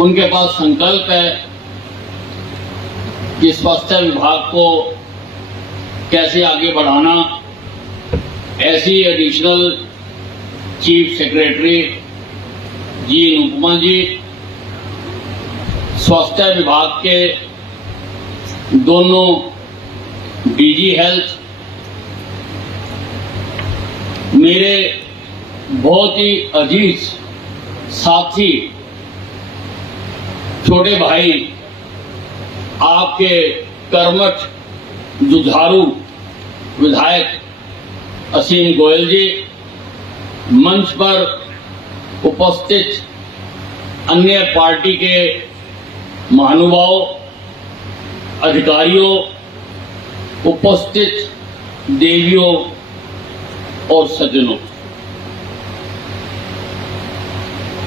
उनके पास संकल्प है कि स्वास्थ्य विभाग को कैसे आगे बढ़ाना। ऐसी एडिशनल चीफ सेक्रेटरी जी अनुपमा जी, स्वास्थ्य विभाग के दोनों डीजी हेल्थ, मेरे बहुत ही अजीज साथी छोटे भाई, आपके कर्मठ जुझारू विधायक असीम गोयल जी, मंच पर उपस्थित अन्य पार्टी के महानुभाव, अधिकारियों, उपस्थित देवियों और सज्जनों,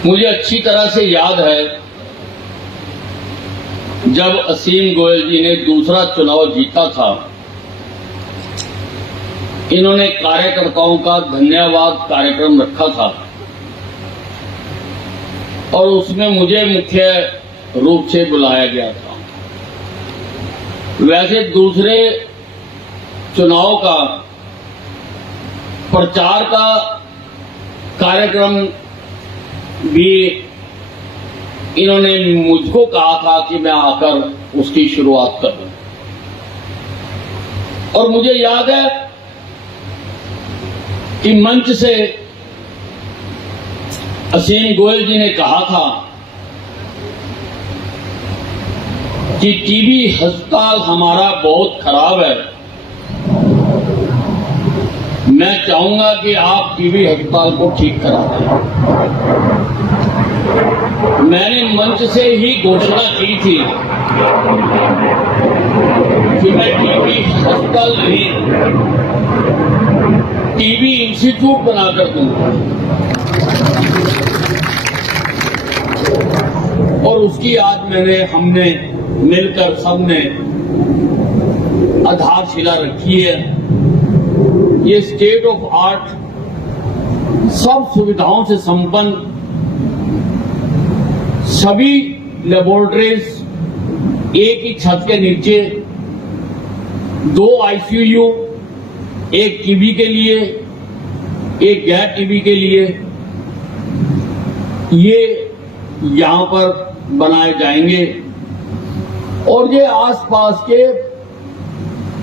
मुझे अच्छी तरह से याद है जब असीम गोयल जी ने दूसरा चुनाव जीता था, इन्होंने कार्यकर्ताओं का धन्यवाद कार्यक्रम रखा था और उसमें मुझे मुख्य रूप से बुलाया गया था। वैसे दूसरे चुनाव का प्रचार का कार्यक्रम भी इन्होंने मुझको कहा था कि मैं आकर उसकी शुरुआत करूं, और मुझे याद है कि मंच से असीम गोयल जी ने कहा था कि टीबी अस्पताल हमारा बहुत खराब है, मैं चाहूंगा कि आप टीबी अस्पताल को ठीक करा दें। मैंने मंच से ही घोषणा की थी कि मैं टीबी अस्पताल नहीं, टीबी इंस्टीट्यूट बनाकर दूंगा, और उसकी आज हमने मिलकर सबने आधारशिला रखी है। ये स्टेट ऑफ आर्ट, सब सुविधाओं से संपन्न सभी लेबोरेटरीज एक ही छत के नीचे, 2 आईसीयू, एक टीबी के लिए, एक गैर टीबी के लिए, ये यहां पर बनाए जाएंगे। और ये आसपास के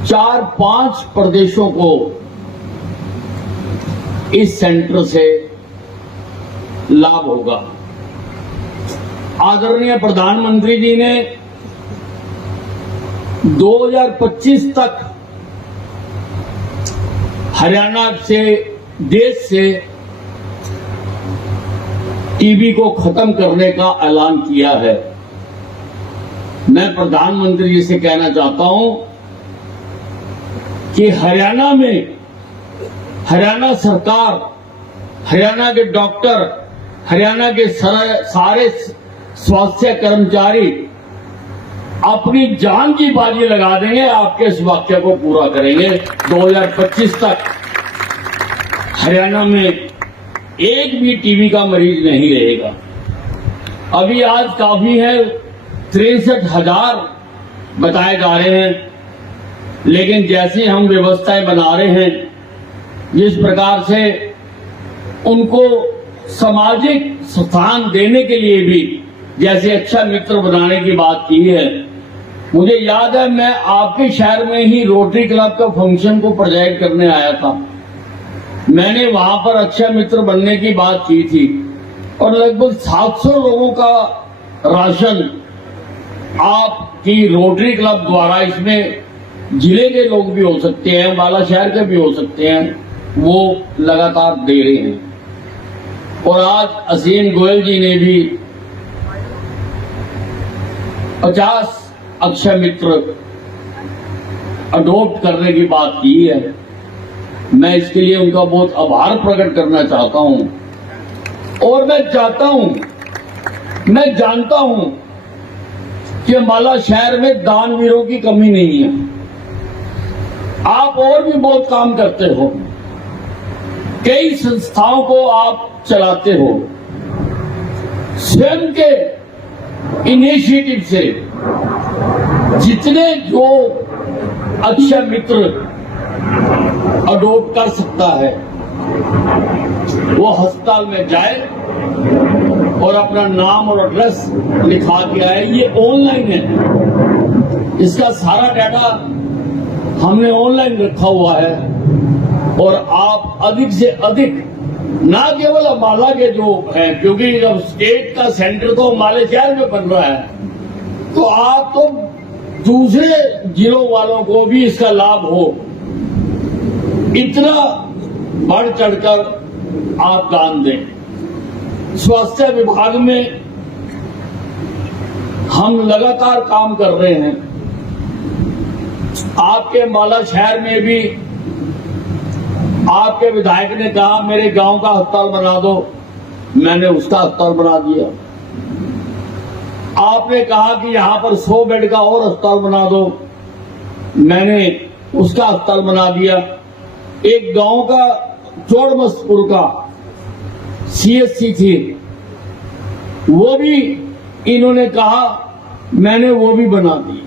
4-5 प्रदेशों को इस सेंटर से लाभ होगा। आदरणीय प्रधानमंत्री जी ने 2025 तक हरियाणा से, देश से टीबी को खत्म करने का ऐलान किया है। मैं प्रधानमंत्री जी से कहना चाहता हूं कि हरियाणा में, हरियाणा सरकार, हरियाणा के डॉक्टर, हरियाणा के सारे स्वास्थ्य कर्मचारी अपनी जान की बाजी लगा देंगे, आपके इस वाक्य को पूरा करेंगे। 2025 तक हरियाणा में एक भी टीबी का मरीज नहीं रहेगा। अभी आज काफी है, 63,000 बताए जा रहे हैं, लेकिन जैसी हम व्यवस्थाएं बना रहे हैं, जिस प्रकार से उनको सामाजिक स्थान देने के लिए भी, जैसे अच्छा मित्र बनाने की बात की है, मुझे याद है मैं आपके शहर में ही रोटरी क्लब का फंक्शन को प्रेजेंट करने आया था। मैंने वहां पर अच्छा मित्र बनने की बात की थी और लगभग 700 लोगों का राशन आपकी रोटरी क्लब द्वारा, इसमें जिले के लोग भी हो सकते हैं, बाला शहर के भी हो सकते हैं, वो लगातार दे रहे हैं। और आज असीम गोयल जी ने भी 50 अक्षय मित्र अडॉप्ट करने की बात की है। मैं इसके लिए उनका बहुत आभार प्रकट करना चाहता हूं। और मैं चाहता हूं, मैं जानता हूं कि अम्बाला शहर में दानवीरों की कमी नहीं है। आप और भी बहुत काम करते हो, कई संस्थाओं को आप चलाते हो, स्वयं के इनिशिएटिव से जितने जो अक्षय मित्र अडोप्ट कर सकता है वो अस्पताल में जाए और अपना नाम और एड्रेस लिखा के आए। ये ऑनलाइन है, इसका सारा डाटा हमने ऑनलाइन रखा हुआ है और आप अधिक से अधिक ना केवल अम्बाला के जो है, क्योंकि जब स्टेट का सेंटर तो अम्बाला शहर में बन रहा है, तो आप तो दूसरे जिलों वालों को भी इसका लाभ हो, इतना बढ़ चढ़कर आप दान दें। स्वास्थ्य विभाग में हम लगातार काम कर रहे हैं। आपके अम्बाला शहर में भी आपके विधायक ने कहा मेरे गांव का अस्पताल बना दो, मैंने उसका अस्पताल बना दिया। आपने कहा कि यहां पर 100 बेड का और अस्पताल बना दो, मैंने उसका अस्पताल बना दिया। एक गांव का चोड़मस्तपुर का सीएससी थी, वो भी इन्होंने कहा, मैंने वो भी बना दी।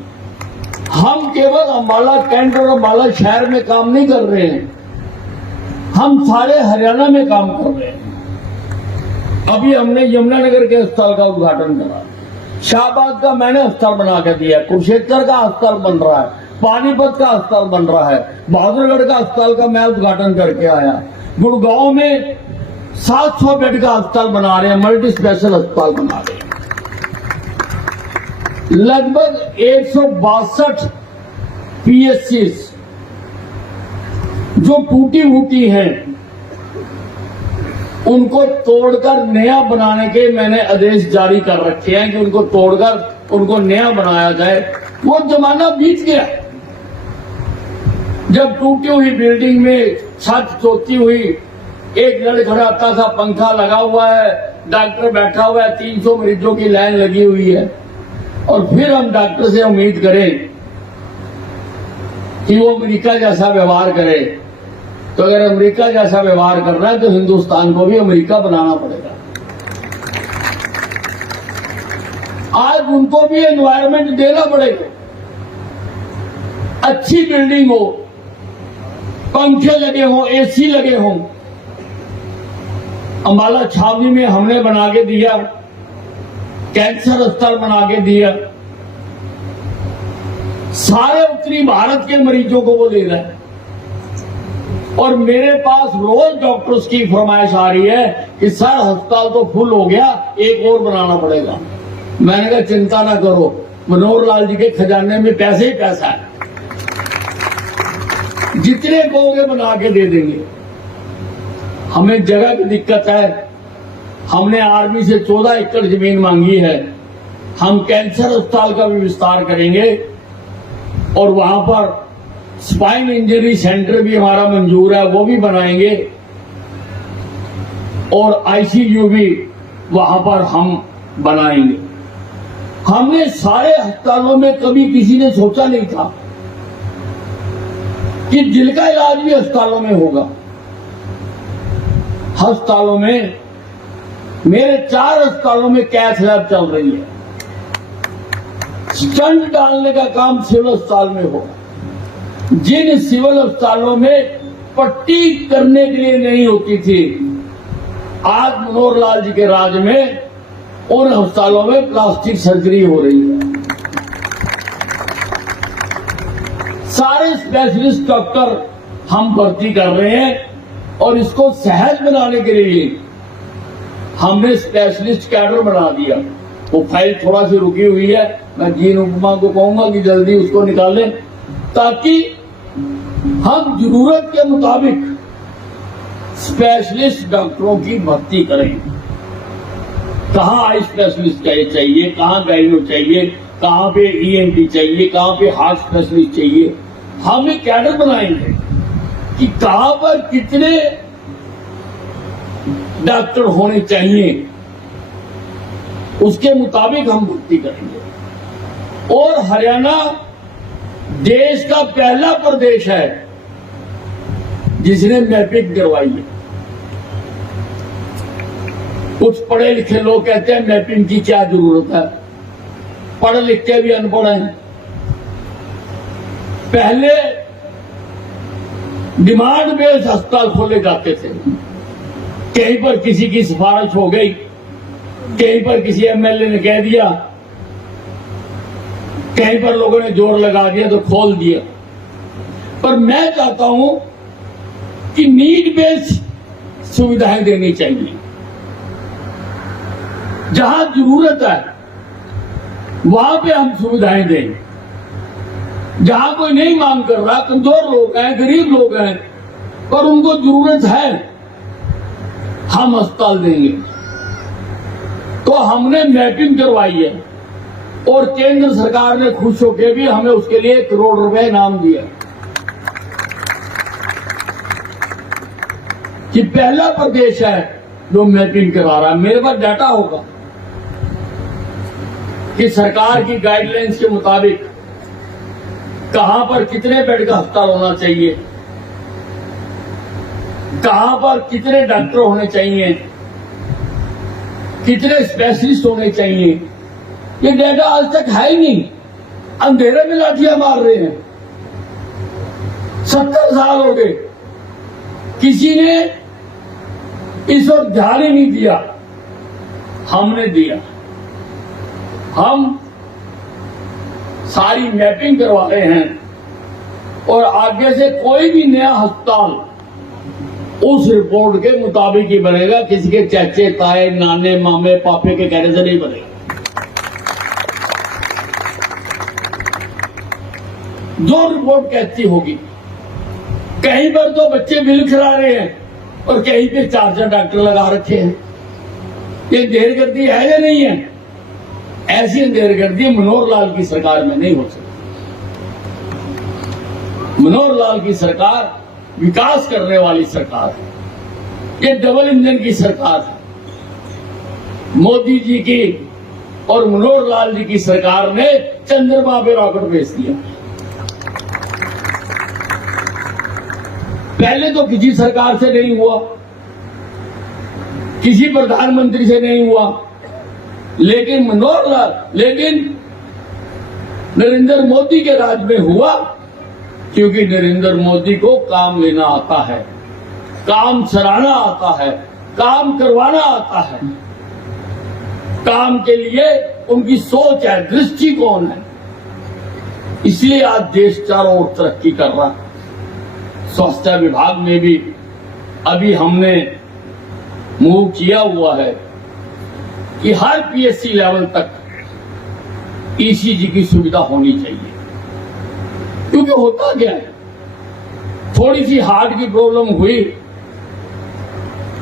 हम केवल अम्बाला कैंट और अम्बाला शहर में काम नहीं कर रहे हैं, हम सारे हरियाणा में काम कर रहे हैं। अभी हमने यमुनानगर के अस्पताल का उद्घाटन करा, शाहबाद का मैंने अस्पताल बना के दिया, कुरुक्षेत्र का अस्पताल बन रहा है, पानीपत का अस्पताल बन रहा है, बहादुरगढ़ का अस्पताल का मैं उद्घाटन करके आया, गुड़गांव में 700 बेड का अस्पताल बना रहे हैं, मल्टी स्पेशल अस्पताल बना रहे हैं। लगभग 162 पीएससी जो टूटी फूटी हैं उनको तोड़कर नया बनाने के मैंने आदेश जारी कर रखे हैं कि उनको तोड़कर उनको नया बनाया जाए। वो जमाना बीत गया जब टूटी हुई बिल्डिंग में छत चोती हुई, एक लड़खड़ाता सा पंखा लगा हुआ है, डॉक्टर बैठा हुआ है, 300 मरीजों की लाइन लगी हुई है, और फिर हम डॉक्टर से उम्मीद करें कि वो अमेरिका जैसा व्यवहार करे। तो अगर अमेरिका जैसा व्यवहार करना है तो हिंदुस्तान को भी अमेरिका बनाना पड़ेगा। आज उनको भी एनवायरनमेंट देना पड़ेगा, अच्छी बिल्डिंग हो, पंखे लगे हों, एसी लगे हों। अम्बाला छावनी में हमने बना के दिया, कैंसर अस्पताल बना के दिया, सारे उत्तरी भारत के मरीजों को वो दे रहा है। और मेरे पास रोज डॉक्टर्स की फरमाइश आ रही है कि सर अस्पताल तो फुल हो गया, एक और बनाना पड़ेगा। मैंने कहा चिंता ना करो, मनोहर लाल जी के खजाने में पैसे ही पैसा है, जितने कहोगे बना के दे देंगे। हमें जगह की दिक्कत है, हमने आर्मी से 14 एकड़ जमीन मांगी है। हम कैंसर अस्पताल का भी विस्तार करेंगे और वहां पर स्पाइन इंजरी सेंटर भी हमारा मंजूर है, वो भी बनाएंगे, और आईसीयू भी वहां पर हम बनाएंगे। हमने सारे अस्पतालों में कभी किसी ने सोचा नहीं था कि दिल का इलाज भी अस्पतालों में होगा। अस्पतालों में मेरे 4 अस्पतालों में कैथ लैब चल रही है, स्टंट डालने का काम सिविल अस्पताल में होगा। जिन सिविल अस्पतालों में पट्टी करने के लिए नहीं होती थी, आज मनोहर लाल जी के राज में उन अस्पतालों में प्लास्टिक सर्जरी हो रही है। सारे स्पेशलिस्ट डॉक्टर हम भर्ती कर रहे हैं और इसको सहज बनाने के लिए हमने स्पेशलिस्ट कैडर बना दिया। वो फाइल थोड़ा सी रुकी हुई है, मैं जीन उपमा को कहूंगा कि जल्दी उसको निकालें, ताकि हम जरूरत के मुताबिक स्पेशलिस्ट डॉक्टरों की भर्ती करें। कहाँ आई स्पेशलिस्ट चाहिए, कहाँ गाइनो चाहिए, कहाँ पे ईएनटी चाहिए, कहाँ पे हार्ट स्पेशलिस्ट चाहिए। हम एक कैडर बनाएंगे कि कहाँ पर कितने डॉक्टर होने चाहिए, उसके मुताबिक हम भर्ती करेंगे। और हरियाणा देश का पहला प्रदेश है जिसने मैपिंग करवाई है। कुछ पढ़े लिखे लोग कहते हैं मैपिंग की क्या जरूरत है, पढ़ लिख के भी अनपढ़ हैं। पहले डिमांड बेस्ड अस्पताल खोले जाते थे, कहीं पर किसी की सिफारिश हो गई, कहीं पर किसी एमएलए ने कह दिया, कहीं पर लोगों ने जोर लगा दिया तो खोल दिया। पर मैं चाहता हूं कि नीड बेस्ड सुविधाएं देनी चाहिए। जहां जरूरत है वहां पे हम सुविधाएं दें। जहां कोई नहीं मांग कर रहा, कमजोर लोग हैं, गरीब लोग हैं, पर उनको जरूरत है, हम अस्पताल देंगे। तो हमने मैपिंग करवाई है और केंद्र सरकार ने खुश होकर भी हमें उसके लिए 1 करोड़ रुपए इनाम दिया कि पहला प्रदेश है जो मैपिंग करा रहा है। मेरे पास डाटा होगा कि सरकार की गाइडलाइंस के मुताबिक कहां पर कितने बेड का अस्पताल होना चाहिए, कहां पर कितने डॉक्टर होने चाहिए, कितने स्पेशलिस्ट होने चाहिए। ये डाटा आज तक है ही नहीं, अंधेरे में लाठियां मार रहे हैं। 70 साल हो गए, किसी ने इस ओर ध्यान ही नहीं दिया। हमने दिया। हम सारी मैपिंग करवा रहे हैं और आगे से कोई भी नया अस्पताल उस रिपोर्ट के मुताबिक ही बनेगा, किसी के चाचे ताए नाने मामे पापे के कहने से नहीं बनेगा। जो रिपोर्ट कहती होगी। कहीं पर तो बच्चे बिल खिला रहे हैं और कहीं पे 4 डॉक्टर लगा रखे हैं। ये अंधेरगर्दी है या नहीं है? ऐसी अंधेरगर्दी मनोहर लाल की सरकार में नहीं हो सकती। मनोहर लाल की सरकार विकास करने वाली सरकार है। ये डबल इंजन की सरकार है। मोदी जी की और मनोहर लाल जी की सरकार ने चंद्रमा पे रॉकेट भेज दिया। पहले तो किसी सरकार से नहीं हुआ, किसी प्रधानमंत्री से नहीं हुआ, लेकिन नरेंद्र मोदी के राज में हुआ, क्योंकि नरेंद्र मोदी को काम लेना आता है, काम सराहना आता है, काम करवाना आता है। काम के लिए उनकी सोच है, दृष्टिकोण है। इसलिए आज देश चारों ओर तरक्की कर रहा है। स्वास्थ्य विभाग में भी अभी हमने मूव किया हुआ है कि हर पीएससी लेवल तक ईसीजी की सुविधा होनी चाहिए। क्योंकि होता क्या है, थोड़ी सी हार्ट की प्रॉब्लम हुई,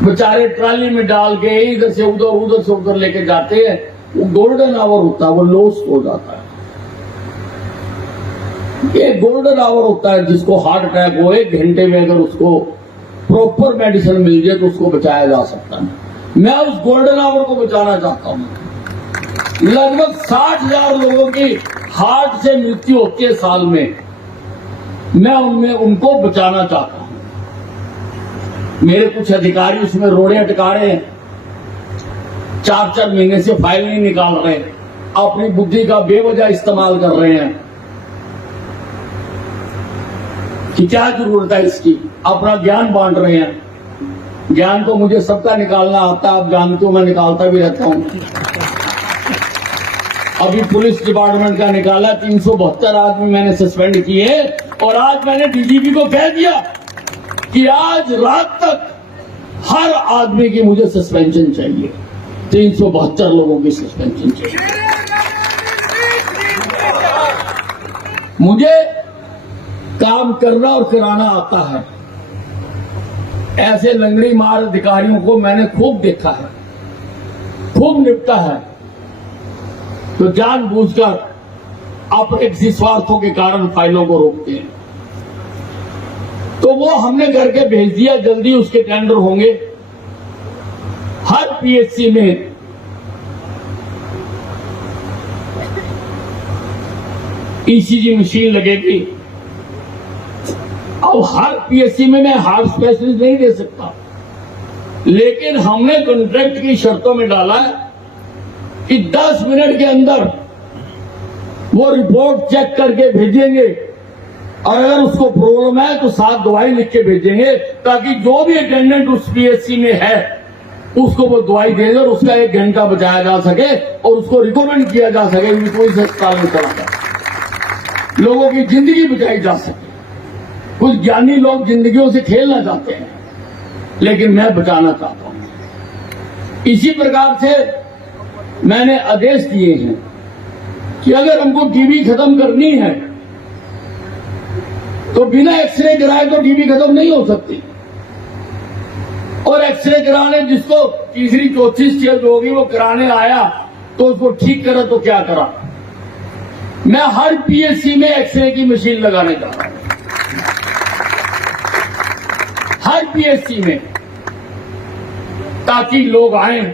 बेचारे ट्राली में डाल के इधर से उधर लेके जाते हैं। वो गोल्डन आवर होता है, वो लॉस्ट हो जाता है। ये गोल्डन आवर होता है जिसको हार्ट अटैक हो, 1 घंटे में अगर उसको प्रॉपर मेडिसिन मिल जाए तो उसको बचाया जा सकता है। मैं उस गोल्डन आवर को बचाना चाहता हूं। लगभग 60,000 लोगों की हार्ट से मृत्यु होती है साल में, मैं उनमें उनको बचाना चाहता हूं। मेरे कुछ अधिकारी उसमें रोड़े अटका रहे हैं, 4 महीने से फाइल नहीं निकाल रहे, अपनी बुद्धि का बेवजह इस्तेमाल कर रहे हैं कि क्या जरूरत है इसकी, अपना ज्ञान बांट रहे हैं। ज्ञान तो मुझे सबका निकालना आता है, आप जानते हो, मैं निकालता भी रहता हूं। अभी पुलिस डिपार्टमेंट का निकाला, 372 आदमी मैंने सस्पेंड किए और आज मैंने डीजीपी को कह दिया कि आज रात तक हर आदमी की मुझे सस्पेंशन चाहिए। 372 लोगों की सस्पेंशन चाहिए। मुझे काम करना और कराना आता है। ऐसे लंगड़ी मार अधिकारियों को मैंने खूब देखा है, खूब निपटा है, तो जानबूझकर अपने किसी स्वार्थों के कारण फाइलों को रोकते हैं। तो वो हमने करके भेज दिया, जल्दी उसके टेंडर होंगे। हर पीएचसी में ईसीजी मशीन लगेगी। अब हर पीएचसी में मैं हार्ट स्पेशलिस्ट नहीं दे सकता, लेकिन हमने कॉन्ट्रैक्ट की शर्तों में डाला है कि 10 मिनट के अंदर वो रिपोर्ट चेक करके भेजेंगे और अगर उसको प्रॉब्लम है तो 7 दवाई लिख के भेजेंगे, ताकि जो भी अटेंडेंट उस पीएचसी में है उसको वो दवाई दे दे और उसका 1 घंटा बचाया जा सके और उसको रिकमेंड किया जा सके कि कोई अस्पताल में चला जाए, लोगों की जिंदगी बचाई जा सके। कुछ ज्ञानी लोग जिंदगियों से खेलना चाहते हैं, लेकिन मैं बचाना चाहता हूं। इसी प्रकार से मैंने आदेश दिए हैं कि अगर हमको टीबी खत्म करनी है तो बिना एक्सरे कराए तो टीबी खत्म नहीं हो सकती। और एक्सरे कराने जिसको 3री 4थी स्टेज होगी वो कराने आया तो उसको ठीक करा तो क्या करा। मैं हर पीएचसी में एक्सरे की मशीन लगाने जा रहा हूं, हर पीएचसी में, ताकि लोग आए।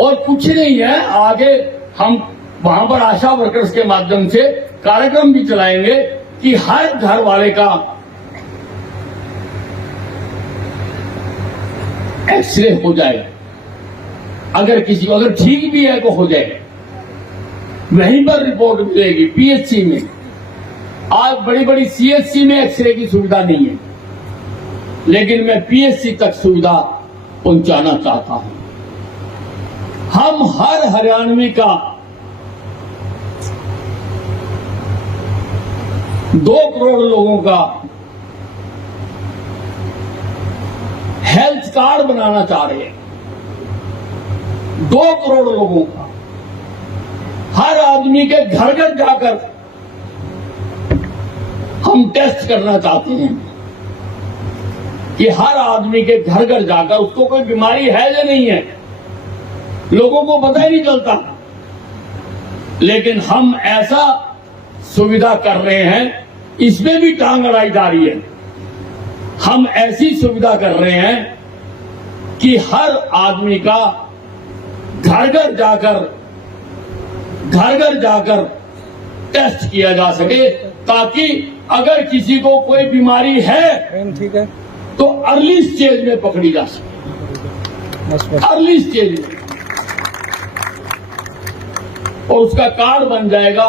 और कुछ नहीं है, आगे हम वहां पर आशा वर्कर्स के माध्यम से कार्यक्रम भी चलाएंगे कि हर घर वाले का एक्सरे हो जाए। अगर किसी को अगर ठीक भी है तो हो जाए, वहीं पर रिपोर्ट मिलेगी पीएचसी में। आज बड़ी बड़ी सीएचसी में एक्सरे की सुविधा नहीं है, लेकिन मैं पीएचसी तक सुविधा पहुंचाना चाहता हूं। हम हर हरियाणवी का 2 करोड़ लोगों का हेल्थ कार्ड बनाना चाह रहे हैं। 2 करोड़ लोगों का, हर आदमी के घर घर जाकर हम टेस्ट करना चाहते हैं कि हर आदमी के घर घर जाकर उसको कोई बीमारी है या नहीं है, लोगों को पता ही नहीं चलता। लेकिन हम ऐसा सुविधा कर रहे हैं, इसमें भी टांग अड़ाई जा रही है। हम ऐसी सुविधा कर रहे हैं कि हर आदमी का घर घर जाकर टेस्ट किया जा सके, ताकि अगर किसी को कोई बीमारी है ठीक है तो अर्ली स्टेज में पकड़ी जा सके, अर्ली स्टेज में, और उसका कार्ड बन जाएगा।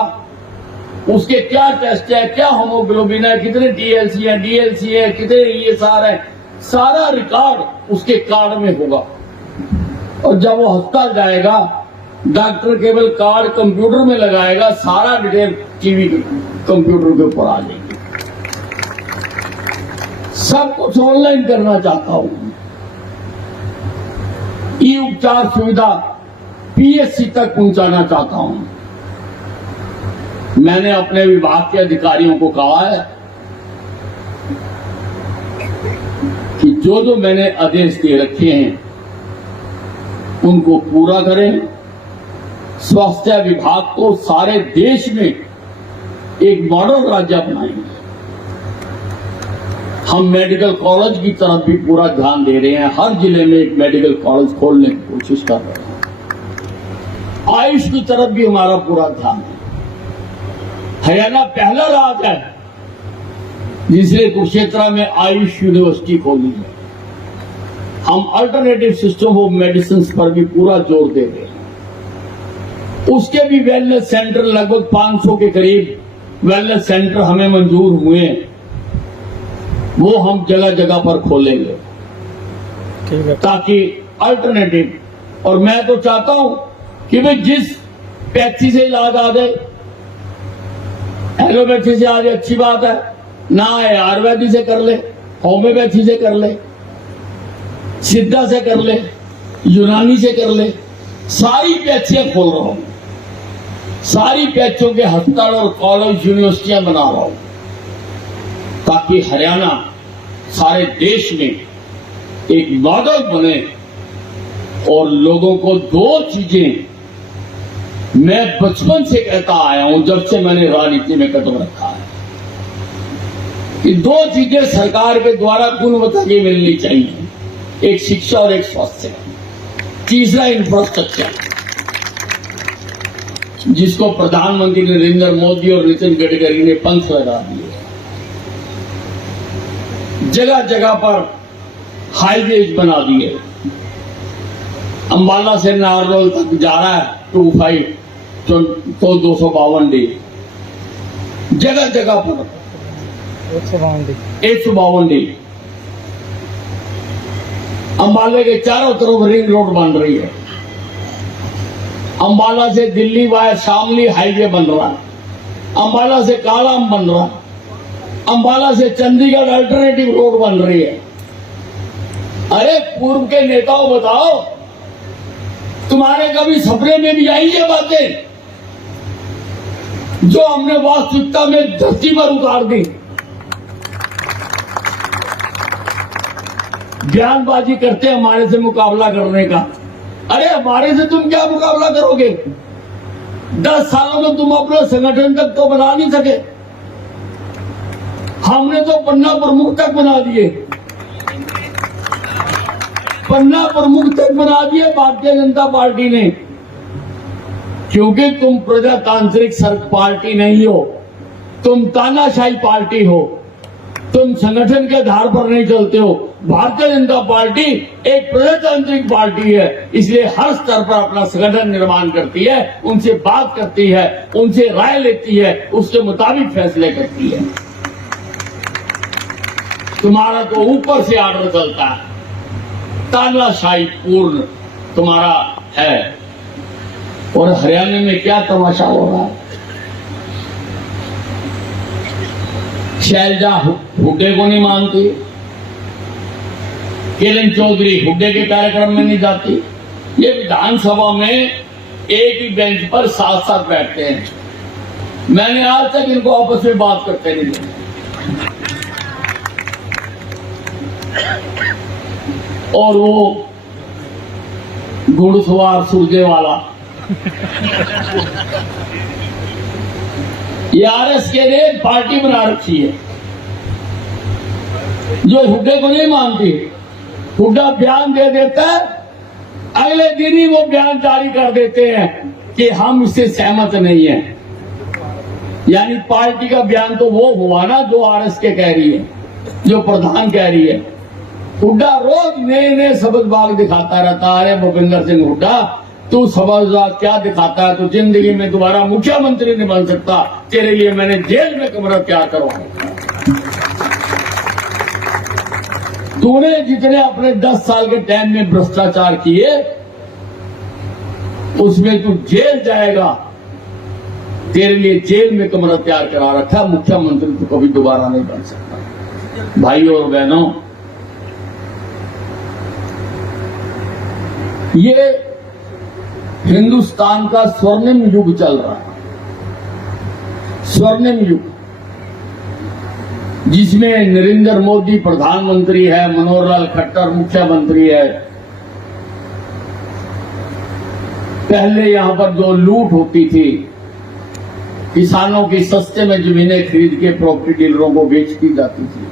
उसके क्या टेस्ट है, क्या होमोग्लोबिन है, कितने टीएलसी है, डीएलसी है, कितने ईएसआर है, सारा रिकॉर्ड उसके कार्ड में होगा। और जब वो अस्पताल जाएगा, डॉक्टर केवल कार्ड कंप्यूटर में लगाएगा, सारा डिटेल टीवी कंप्यूटर के ऊपर आ जाएगी। सब कुछ ऑनलाइन करना चाहता हूं। ई उपचार सुविधा पीएचसी तक पहुंचाना चाहता हूं। मैंने अपने विभाग के अधिकारियों को कहा है कि जो मैंने आदेश दे रखे हैं उनको पूरा करें। स्वास्थ्य विभाग को सारे देश में एक मॉडल राज्य बनाएंगे। हम मेडिकल कॉलेज की तरफ भी पूरा ध्यान दे रहे हैं, हर जिले में एक मेडिकल कॉलेज खोलने की कोशिश कर रहे हैं। आयुष की तरफ भी हमारा पूरा ध्यान है। हरियाणा पहला राज्य है जिसने कुरुक्षेत्र में आयुष यूनिवर्सिटी खोली है। हम अल्टरनेटिव सिस्टम ऑफ मेडिसिन पर भी पूरा जोर दे रहे हैं। उसके भी वेलनेस सेंटर, लगभग 500 के करीब वेलनेस सेंटर हमें मंजूर हुए, वो हम जगह जगह पर खोलेंगे ताकि अल्टरनेटिव। और मैं तो चाहता हूं कि भाई जिस पैथी से इलाज आ जाए, एलोपैथी से आ जाए अच्छी बात है, ना है आयुर्वेदिक से कर ले, होम्योपैथी से कर ले, सिद्धा से कर ले, यूनानी से कर ले। सारी पैथियां खोल रहा हूं, सारी पैथियों के अस्पताल और कॉलेज यूनिवर्सिटियां बना रहा हूं, ताकि हरियाणा सारे देश में एक मॉडल बने। और लोगों को 2 चीजें मैं बचपन से कहता आया हूं, जब से मैंने राजनीति में कदम रखा है, कि 2 चीजें सरकार के द्वारा गुणवत्ता की मिलनी चाहिए, एक शिक्षा और एक स्वास्थ्य, तीसरा इंफ्रास्ट्रक्चर, जिसको प्रधानमंत्री नरेंद्र मोदी और नितिन गडकरी ने पंख लगा दिए। जगह जगह पर हाईवेज बना दिए। अंबाला से नारनौल तक जा रहा है 25 तो 252 डी, जगह जगह पर 152 डी। अंबाला के चारों तरफ रिंग रोड बन रही है। अंबाला से दिल्ली वाया शामली हाईवे बन रहा है। अंबाला से कालाम बन रहा है। अंबाला से चंडीगढ़ अल्टरनेटिव रोड बन रही है। अरे पूर्व के नेताओं बताओ, तुम्हारे कभी सपने में भी आई ये बातें जो हमने वास्तविकता में धरती पर उतार दी? बयानबाजी करते हमारे से मुकाबला करने का। अरे हमारे से तुम क्या मुकाबला करोगे? 10 सालों में तुम अपने संगठन तक तो बना नहीं सके। हमने तो पन्ना प्रमुख तक बना दिए, पन्ना प्रमुख तक बना दिए भारतीय जनता पार्टी ने। क्योंकि तुम प्रजातांत्रिक पार्टी नहीं हो, तुम तानाशाही पार्टी हो, तुम संगठन के आधार पर नहीं चलते हो। भारतीय जनता पार्टी एक प्रजातांत्रिक पार्टी है, इसलिए हर स्तर पर अपना संगठन निर्माण करती है, उनसे बात करती है, उनसे राय लेती है, उसके मुताबिक फैसले करती है। तुम्हारा तो ऊपर से आर्डर चलता है, तानाशाही पूर्ण तुम्हारा है। और हरियाणा में क्या तमाशा हो रहा है? शैलजा हुड्डे को नहीं मानती, किरण चौधरी हुड्डे के कार्यक्रम में नहीं जाती। ये विधानसभा में एक ही बेंच पर साथ साथ बैठते हैं। मैंने आज तक इनको आपस में बात करते नहीं देखा। और वो घुड़सवार सुरजेवाला ये आरएसके ने पार्टी बना रखी है जो हुड्डे को नहीं मानती। हुड्डा बयान दे देता है, अगले दिन ही वो बयान जारी कर देते हैं कि हम इससे सहमत नहीं है। यानी पार्टी का बयान तो वो हुआ ना जो आरएसके कह रही है, जो प्रधान कह रही है। हुड्डा रोज नए नए शब्द बाग दिखाता रहता है। भूपेंद्र सिंह हुड्डा, तू शब्द क्या दिखाता है? तो जिंदगी में दोबारा मुख्यमंत्री नहीं बन सकता। तेरे लिए मैंने जेल में कमरा तैयार करवाया। तूने जितने अपने 10 साल के टाइम में भ्रष्टाचार किए, उसमें तू जेल जाएगा। तेरे लिए जेल में कमरा तैयार करा रखा। मुख्यमंत्री तो कभी दोबारा नहीं बन सकता। भाइयों और बहनों, ये हिंदुस्तान का स्वर्णिम युग चल रहा है। स्वर्णिम युग जिसमें नरेंद्र मोदी प्रधानमंत्री है, मनोहर लाल खट्टर मुख्यमंत्री है। पहले यहां पर जो लूट होती थी, किसानों की सस्ते में जमीनें खरीद के प्रॉपर्टी डीलरों को बेच दी जाती थी।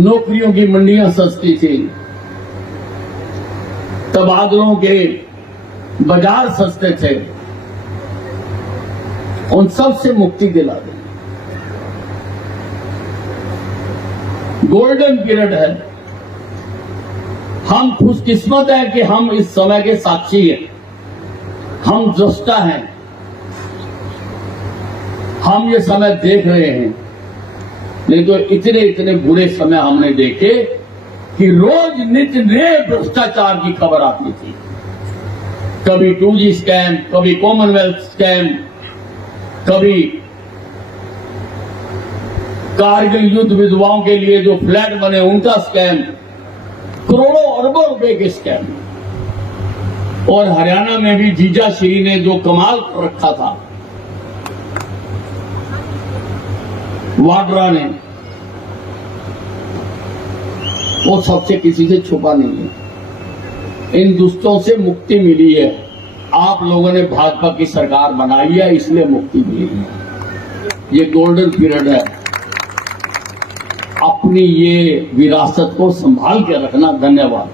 नौकरियों की मंडियां सस्ती थी, तबादलों के बाजार सस्ते थे। उन सब से मुक्ति दिला दें। गोल्डन पीरियड है। हम खुशकिस्मत हैं कि हम इस समय के साक्षी हैं। हम दृष्टा हैं। हम ये समय देख रहे हैं। नहीं तो इतने इतने बुरे समय हमने देखे कि रोज नित्य नए भ्रष्टाचार की खबर आती थी। कभी 2G स्कैम, कभी कॉमनवेल्थ स्कैम, कभी कारगिल युद्ध विधवाओं के लिए जो फ्लैट बने उनका स्कैम, करोड़ों अरबों रुपए के स्कैम। और हरियाणा में भी जीजा श्री ने जो कमाल कर रखा था, वाड्रा ने, वो सबसे किसी से छुपा नहीं है। इन दुष्टों से मुक्ति मिली है। आप लोगों ने भाजपा की सरकार बनाई है, इसलिए मुक्ति मिली है। ये गोल्डन पीरियड है। अपनी ये विरासत को संभाल के रखना। धन्यवाद।